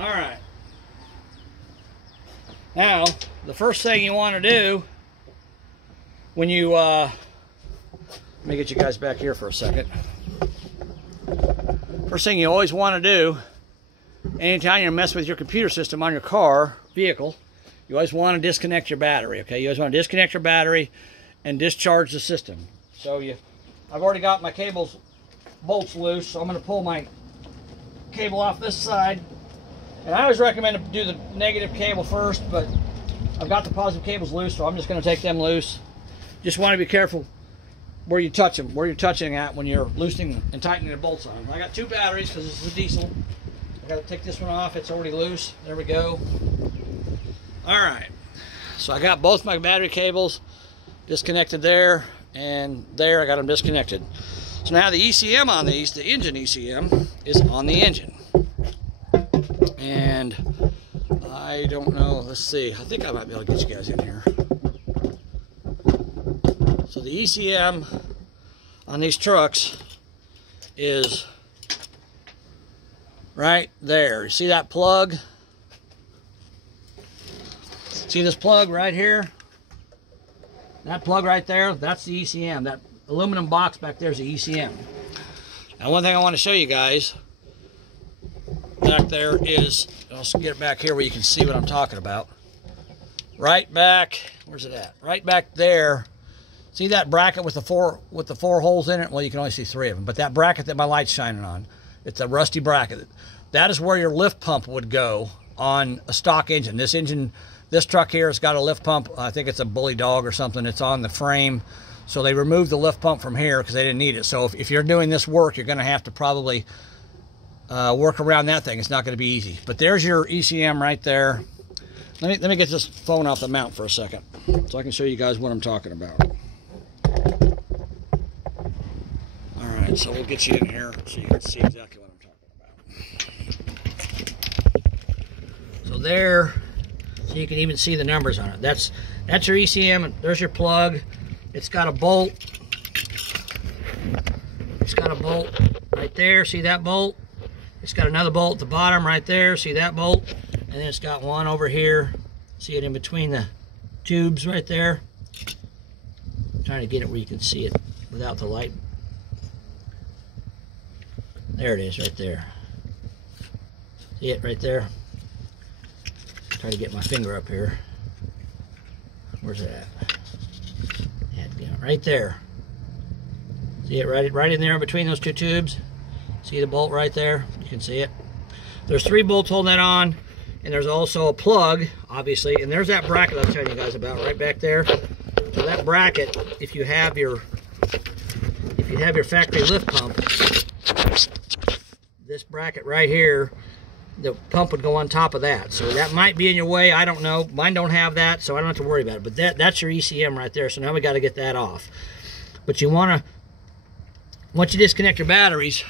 Alright, now the first thing you want to do when you, let me get you guys back here for a second. First thing you always want to do, anytime you're messing with your computer system on your car, vehicle, you always want to disconnect your battery, okay? You always want to disconnect your battery and discharge the system. So I've already got my bolts loose, so I'm going to pull my cable off this side. And I always recommend to do the negative cable first, but I've got the positive cables loose, so I'm just going to take them loose. Just want to be careful where you touch them, where you're touching at when you're loosening and tightening the bolts on them. I got 2 batteries because this is a diesel. I got to take this one off. It's already loose. There we go. All right. So I got both my battery cables disconnected there, and there I got them disconnected. So now the ECM on these, the engine ECM, is on the engine. And I don't know, let's see, I think I might be able to get you guys in here. So the ECM on these trucks is right there. You see that plug? See this plug right here? That plug right there, that's the ECM. That aluminum box back there is the ECM. Now one thing I want to show you guys back there is, I'll get it back here where you can see what I'm talking about. Right back, where's it at? Right back there. See that bracket with the four holes in it? Well, you can only see 3 of them, but that bracket that my light's shining on, it's a rusty bracket. that is where your lift pump would go on a stock engine. This truck here has got a lift pump. I think it's a Bully Dog or something. It's on the frame. So they removed the lift pump from here because they didn't need it. So if you're doing this work, you're going to have to probably work around that thing. It's not going to be easy. But there's your ECM right there. Let me get this phone off the mount for a second so I can show you guys what I'm talking about. All right, so we'll get you in here so you can see exactly what I'm talking about. So there, so you can even see the numbers on it. That's your ECM, and there's your plug. It's got a bolt. It's got a bolt right there. See that bolt? It's got another bolt at the bottom right there. See that bolt? And then it's got one over here. See it in between the tubes right there? I'm trying to get it where you can see it without the light. There it is right there. See it right there? Try to get my finger up here. Where's it at? Right there. See it right in there in between those two tubes? See the bolt right there? You can see it. There's 3 bolts holding that on, and there's also a plug, obviously, and there's that bracket I'm telling you guys about right back there. So that bracket, if you have your factory lift pump, this bracket right here, the pump would go on top of that. So that might be in your way. I don't know. Mine don't have that, so I don't have to worry about it. But that's your ECM right there. So now we got to get that off. But once you disconnect your batteries,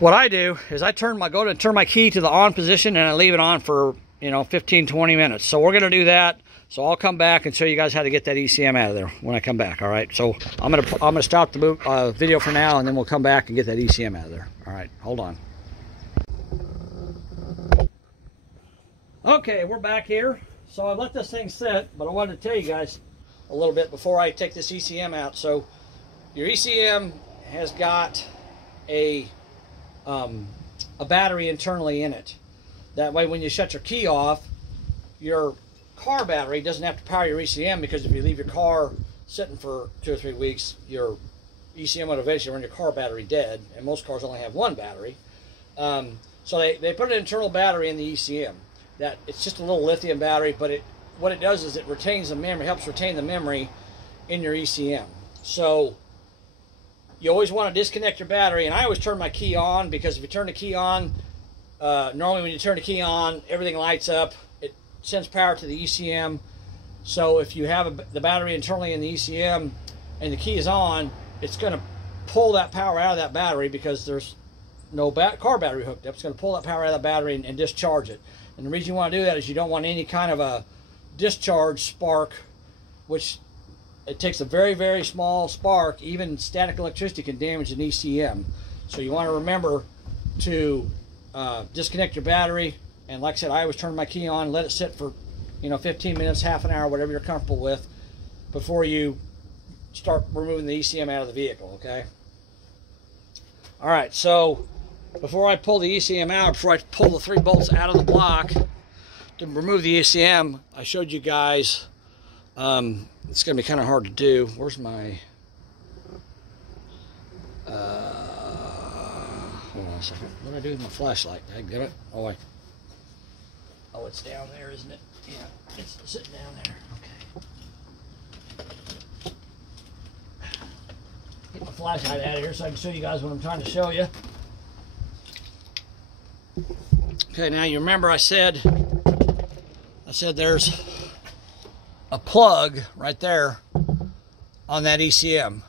what I do is I go to turn my key to the on position, and I leave it on for 15-20 minutes. So we're going to do that. So I'll come back and show you guys how to get that ECM out of there when I come back. All right. So I'm gonna stop the video for now, and then we'll come back and get that ECM out of there. All right. Hold on. Okay, we're back here. So I let this thing sit, but I wanted to tell you guys a little bit before I take this ECM out. So your ECM has got a battery internally in it. That way when you shut your key off, your car battery doesn't have to power your ECM, because if you leave your car sitting for 2 or 3 weeks, your ECM would eventually run your car battery dead, and most cars only have 1 battery. So they put an internal battery in the ECM. That it's just a little lithium battery, but what it does is it retains the memory, helps retain the memory in your ECM. So you always want to disconnect your battery, and I always turn my key on, because if you turn the key on, normally when you turn the key on, everything lights up. It sends power to the ECM. So if you have the battery internally in the ECM and the key is on, it's going to pull that power out of that battery, because there's no car battery hooked up. It's going to pull that power out of that battery and discharge it. And the reason you want to do that is you don't want any kind of a discharge spark, which it takes a very, very small spark. Even static electricity can damage an ECM. So you want to remember to disconnect your battery. And like I said, I always turn my key on, let it sit for 15 minutes, half an hour, whatever you're comfortable with, before you start removing the ECM out of the vehicle, okay? All right, so before I pull the ECM out, before I pull the 3 bolts out of the block to remove the ECM, I showed you guys, it's going to be kind of hard to do. Where's my, hold on a second. What do I do with my flashlight? Did I get it? Oh, it's down there, isn't it? Yeah, it's sitting down there. Okay. Get my flashlight out of here so I can show you guys what I'm trying to show you. Okay, now you remember I said there's a plug right there on that ECM.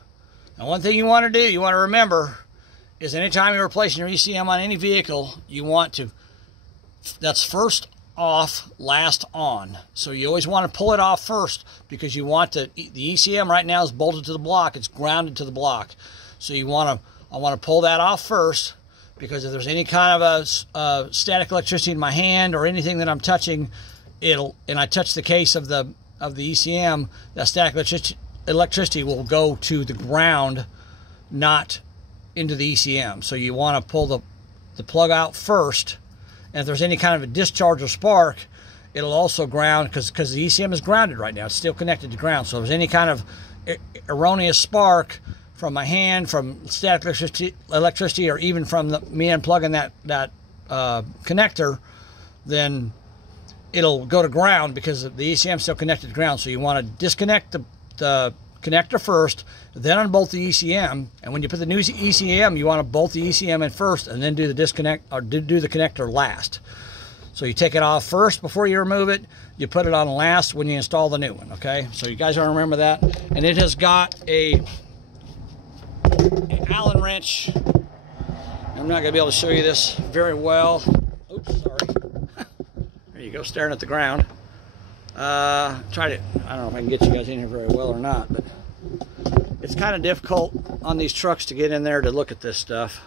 Now one thing you want to do, you want to remember, is anytime you're replacing your ECM on any vehicle, you want to, that's first off, last on. So you always want to pull it off first, because you want the ECM right now is bolted to the block, it's grounded to the block. So I want to pull that off first, because if there's any kind of a static electricity in my hand or anything that I'm touching, and I touch the case of the ECM, that static electricity will go to the ground, not into the ECM. So you want to pull the plug out first, and if there's any kind of a discharge or spark, it'll also ground, because the ECM is grounded right now. It's still connected to ground. So if there's any kind of erroneous spark from my hand, from static electricity, or even from me unplugging that connector, then it'll go to ground because the ECM is still connected to ground. So you want to disconnect the connector first, then unbolt the ECM. And when you put the new ECM, you want to bolt the ECM in first and then do the disconnect, or do the connector last. So you take it off first before you remove it. You put it on last when you install the new one, okay? So you guys want to remember that. And it has got an Allen wrench. I'm not going to be able to show you this very well. Oops, sorry. There you go, staring at the ground. I don't know if I can get you guys in here very well or not, but it's kind of difficult on these trucks to get in there to look at this stuff,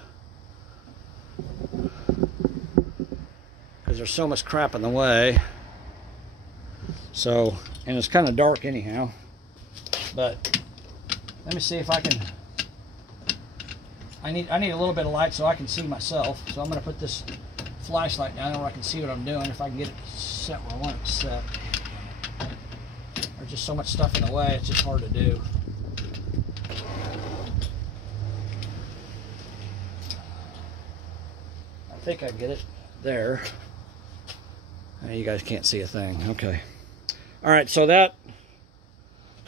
because there's so much crap in the way. So, and it's kind of dark anyhow, but let me see if I can. I need a little bit of light so I can see myself. So I'm going to put this flashlight down where I can see what I'm doing, if I can get it set where I want it set. There's just so much stuff in the way, it's just hard to do. I think I get it there. You guys can't see a thing. Okay. All right, so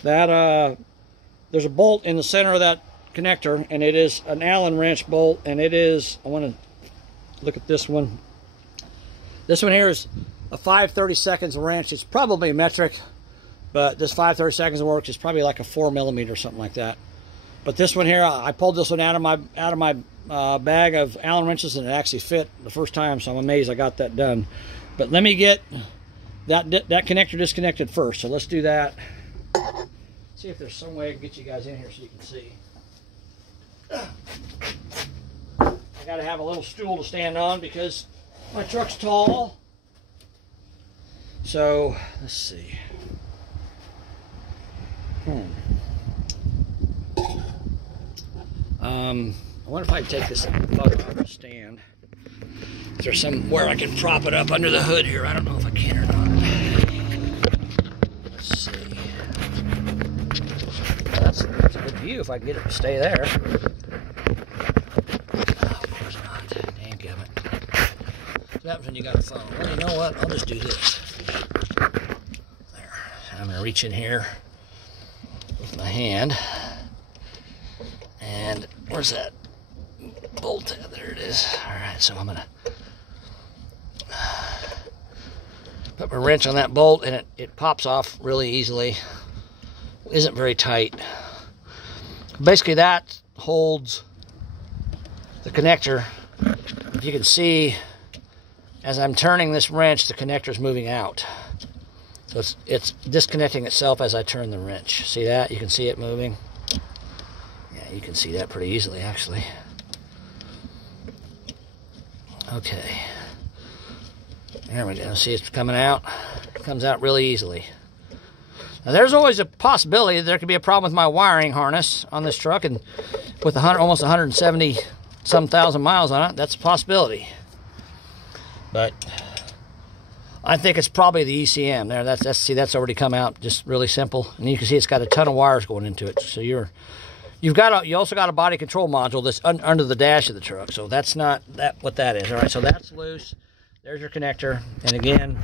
there's a bolt in the center of that connector, and it is an Allen wrench bolt, and it is, I want to look at this one. This one here is a 5/32 wrench. It's probably metric, but this 5/32 works. It's probably like a 4mm or something like that. But this one here, I pulled this one out of my bag of Allen wrenches, and it actually fit the first time, so I'm amazed I got that done. But let me get that connector disconnected first. So let's do that. See if there's some way I can get you guys in here so you can see. I got to have a little stool to stand on because my truck's tall. So let's see. I wonder if I can take this photo off the stand. Is there somewhere I can prop it up under the hood here? I don't know if I can or not. Let's see. That's a good view if I can get it to stay there. Oh, of course not. Damn gummit. So that was when you got a phone. Well, you know what? I'll just do this. There. I'm going to reach in here with my hand. And where's that bolt? There it is. All right, so I'm going to put my wrench on that bolt, and it pops off really easily. It isn't very tight. Basically, that holds the connector. If you can see, as I'm turning this wrench, the connector is moving out. So it's disconnecting itself as I turn the wrench. See that? You can see it moving. Yeah, you can see that pretty easily, actually. Okay. There we go. See, it's coming out. It comes out really easily. Now, there's always a possibility that there could be a problem with my wiring harness on this truck, and with almost 170 some thousand miles on it, that's a possibility. But I think it's probably the ECM there. That's already come out, just really simple. And you can see it's got a ton of wires going into it. So you also got a body control module that's under the dash of the truck. So that's not what that is. All right, so that's loose. There's your connector, and again,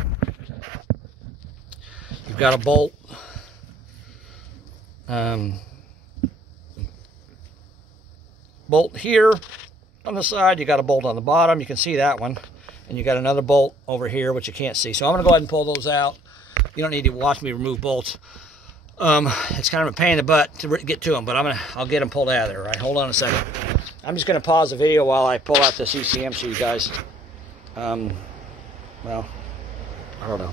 you've got a bolt. Bolt here on the side. You got a bolt on the bottom. You can see that one, and you got another bolt over here, which you can't see. So I'm going to go ahead and pull those out. You don't need to watch me remove bolts. It's kind of a pain in the butt to get to them, but I'll get them pulled out of there. All right, hold on a second. I'm just going to pause the video while I pull out this ECM so you guys. Well, I don't know.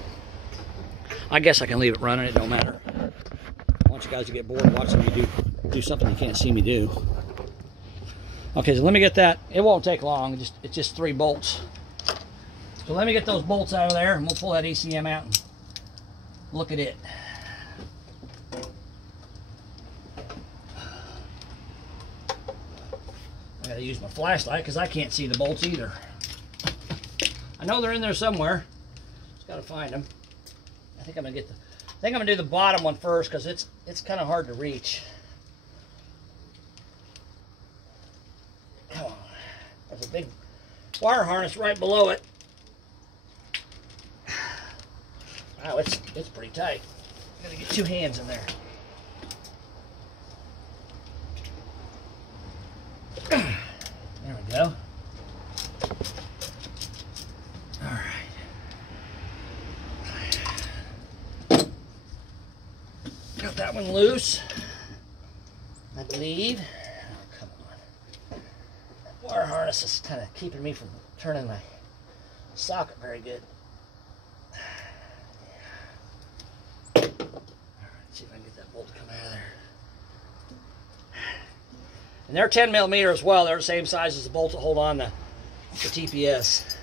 I guess I can leave it running. It don't matter. I want you guys to get bored watching me do something you can't see me do. Okay, so let me get that. It won't take long. It's just 3 bolts. So let me get those bolts out of there, and we'll pull that ECM out and look at it. I gotta use my flashlight because I can't see the bolts either. I know they're in there somewhere. Just gotta find them. I think I'm gonna do the bottom one first because it's kind of hard to reach. wire harness right below it. Wow, it's pretty tight. I'm gonna get 2 hands in there. There we go. All right. Got that one loose, I believe. Oh, come on. That wire harness is kind of keeping me from turning my socket very good. All right, see if I can get that bolt to come out of there. And they're 10 millimeter as well. They're the same size as the bolts that hold on the TPS.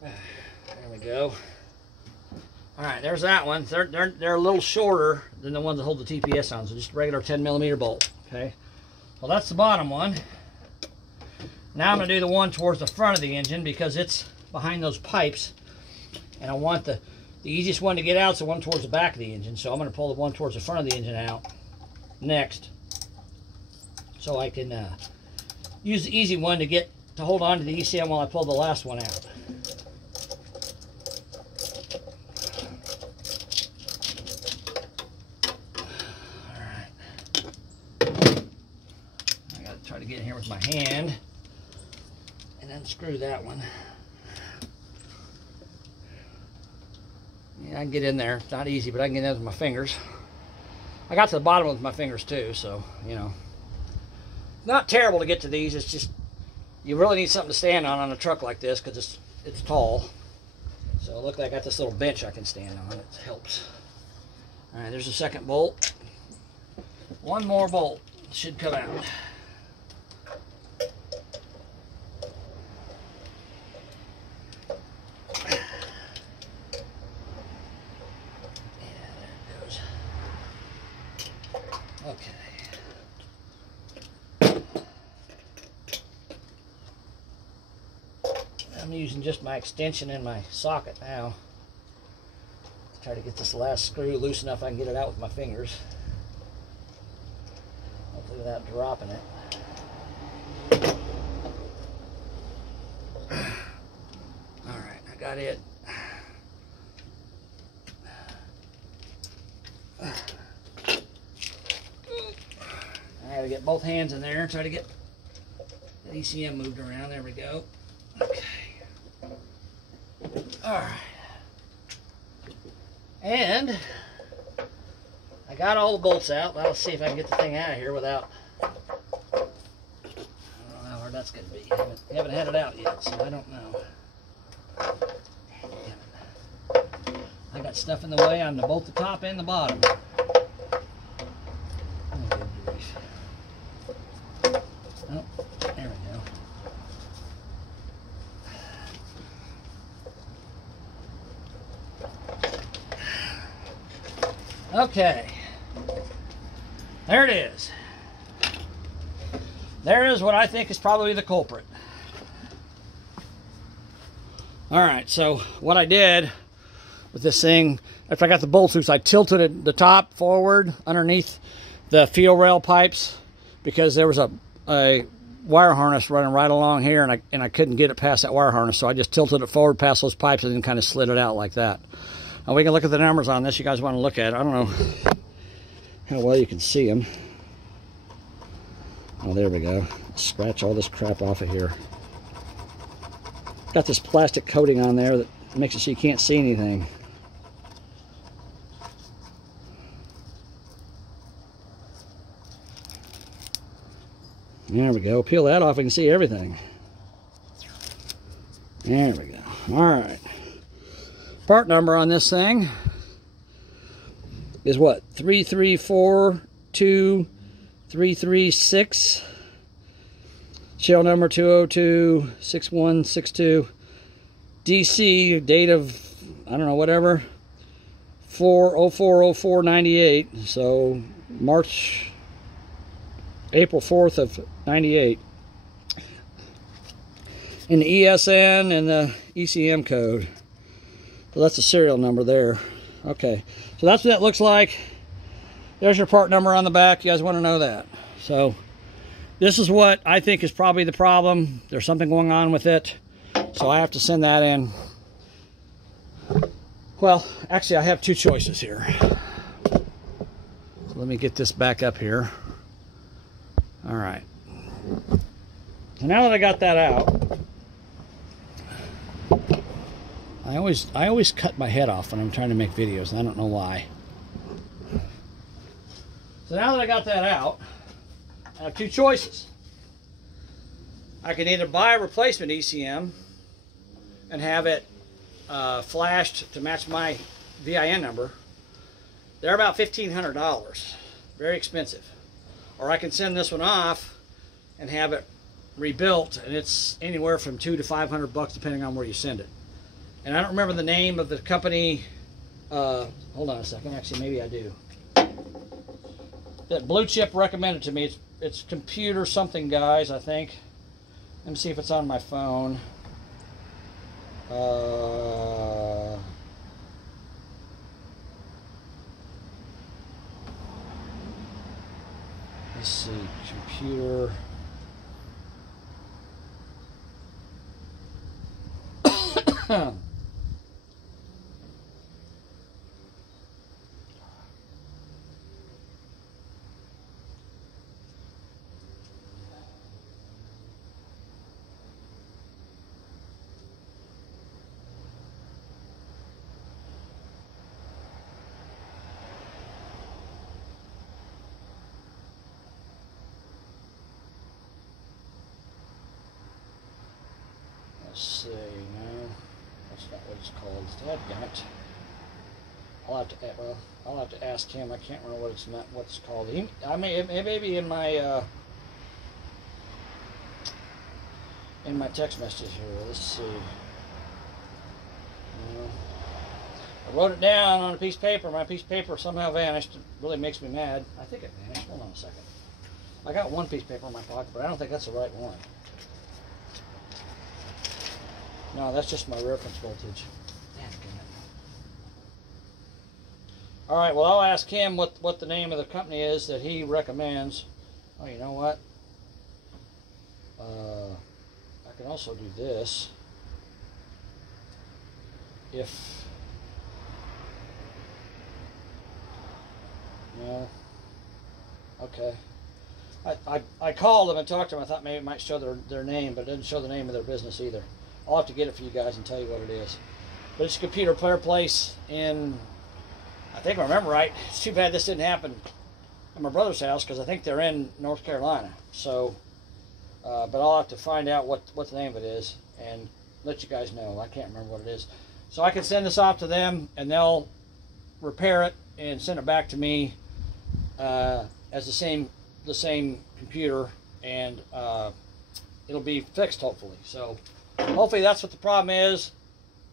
There we go. All right, there's that one. They're a little shorter than the ones that hold the TPS on, so just a regular 10 millimeter bolt. Okay. Well, that's the bottom one. Now I'm going to do the one towards the front of the engine because it's behind those pipes, and I want the easiest one to get out is the one towards the back of the engine. So I'm going to pull the one towards the front of the engine out next, so I can use the easy one to hold on to the ECM while I pull the last one out. Try to get in here with my hand and unscrew that one. Yeah, I can get in there. It's not easy, but I can get in there with my fingers. I got to the bottom with my fingers too, so, you know. Not terrible to get to these. It's just, you really need something to stand on a truck like this because it's tall. So look, I got this little bench I can stand on. It helps. All right, there's the second bolt. One more bolt should come out. Okay. I'm using just my extension and my socket now to try to get this last screw loose enough I can get it out with my fingers. Hopefully without dropping it. Alright, I got it. I gotta get both hands in there and try to get the ECM moved around. There we go. Okay. Alright. And I got all the bolts out. Now let's see if I can get the thing out of here without... I don't know how hard that's gonna be. I haven't had it out yet, so I don't know. I got stuff in the way on both the top and the bottom. Oh, there we go. Okay. There it is. There is what I think is probably the culprit. Alright, so what I did with this thing, after I got the bolts loose, I tilted it, the top forward underneath the fuel rail pipes because there was a wire harness running right along here, and I couldn't get it past that wire harness, so I just tilted it forward past those pipes and then kind of slid it out like that. Now we can look at the numbers on this. You guys want to look at it. I don't know how well you can see them. Oh, there we go. Scratch all this crap off of here. Got this plastic coating on there that makes it so you can't see anything. There we go. Peel that off, we can see everything. There we go. Alright. Part number on this thing is what? 3342336. Shell number 2026162. DC, date of, I don't know, whatever. 040498. So April 4th of 98. And the ESN and the ECM code. So that's the serial number there. Okay, so that's what that looks like. There's your part number on the back. You guys want to know that. So this is what I think is probably the problem. There's something going on with it. So I have to send that in. Well, actually I have two choices here. So let me get this back up here. All right. So now that I got that out, I always cut my head off when I'm trying to make videos, and I don't know why. So now that I got that out, I have two choices. I can either buy a replacement ECM and have it flashed to match my VIN number. They're about $1,500, very expensive. Or I can send this one off and have it rebuilt, and it's anywhere from $200 to $500 depending on where you send it. And I don't remember the name of the company. Hold on a second. Actually, maybe I do. That Blue Chip recommended to me. It's Computer something, guys, I think. Let me see if it's on my phone. Let's see, Computer. Let's see, no, that's not what it's called. Dadgummit. I'll have to ask him. I can't remember what it's called. It may be in my text messages here. Let's see. I wrote it down on a piece of paper. My piece of paper somehow vanished. It really makes me mad. I think it vanished. Hold on a second. I got one piece of paper in my pocket, but I don't think that's the right one. No, that's just my reference voltage. All right, well, I'll ask him what the name of the company is that he recommends. Oh, you know what? I can also do this. No. Okay. I called them and talked to them. I thought maybe it might show their name, but it doesn't show the name of their business either. I'll have to get it for you guys and tell you what it is. But it's a computer repair place in, I think I remember right. It's too bad this didn't happen at my brother's house because I think they're in North Carolina. So, but I'll have to find out what the name of it is and let you guys know. I can't remember what it is. So I can send this off to them and they'll repair it and send it back to me as the same computer, and it'll be fixed hopefully. So hopefully that's what the problem is.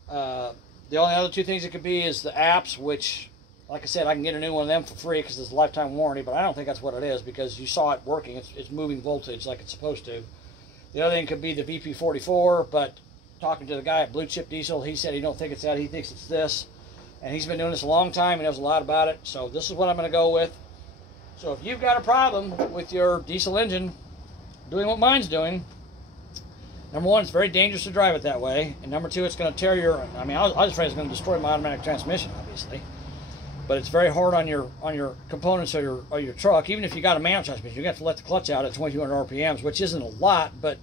The only other two things it could be is the apps, which, like I said, I can get a new one of them for free because it's a lifetime warranty, but I don't think that's what it is because you saw it working. It's moving voltage like it's supposed to. The other thing could be the VP44, but talking to the guy at Blue Chip Diesel, he said he don't think it's that. He thinks it's this. And he's been doing this a long time. He knows a lot about it. So this is what I'm going to go with. So if you've got a problem with your diesel engine doing what mine's doing, number one, it's very dangerous to drive it that way. And number two, it's going to tear your, I was afraid it's going to destroy my automatic transmission, obviously. But it's very hard on your components or your truck. Even if you got a manual transmission, you have to let the clutch out at 2200 RPMs, which isn't a lot, but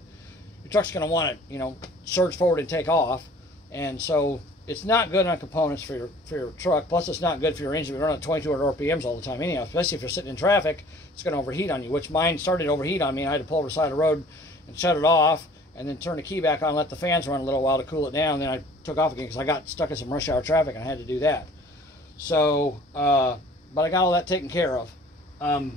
your truck's going to want to, surge forward and take off. And so it's not good on components for your truck. Plus, it's not good for your engine. We run at 2200 RPMs all the time anyhow, especially if you're sitting in traffic. It's going to overheat on you, which mine started to overheat on me. I had to pull over the side of the road and shut it off, and then turn the key back on and let the fans run a little while to cool it down. Then I took off again because I got stuck in some rush hour traffic and I had to do that. So, but I got all that taken care of. So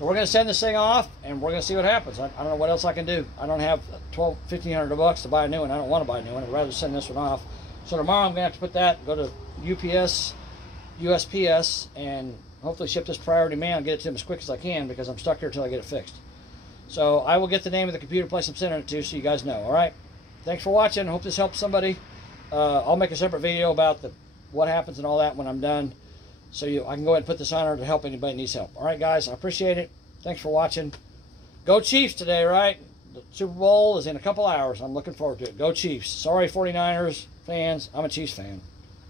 we're going to send this thing off, and we're going to see what happens. I don't know what else I can do. I don't have $1,500 to buy a new one. I don't want to buy a new one. I'd rather send this one off. So tomorrow I'm going to have to put that, go to UPS, USPS, and hopefully ship this priority mail and get it to them as quick as I can because I'm stuck here until I get it fixed. So I will get the name of the computer place I'm sending it to so you guys know, all right? Thanks for watching. I hope this helps somebody. I'll make a separate video about what happens and all that when I'm done. So I can go ahead and put this on there to help anybody that needs help. All right, guys, I appreciate it. Thanks for watching. Go Chiefs today, right? The Super Bowl is in a couple hours. I'm looking forward to it. Go Chiefs. Sorry, 49ers fans. I'm a Chiefs fan.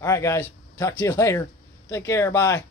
All right, guys. Talk to you later. Take care. Bye.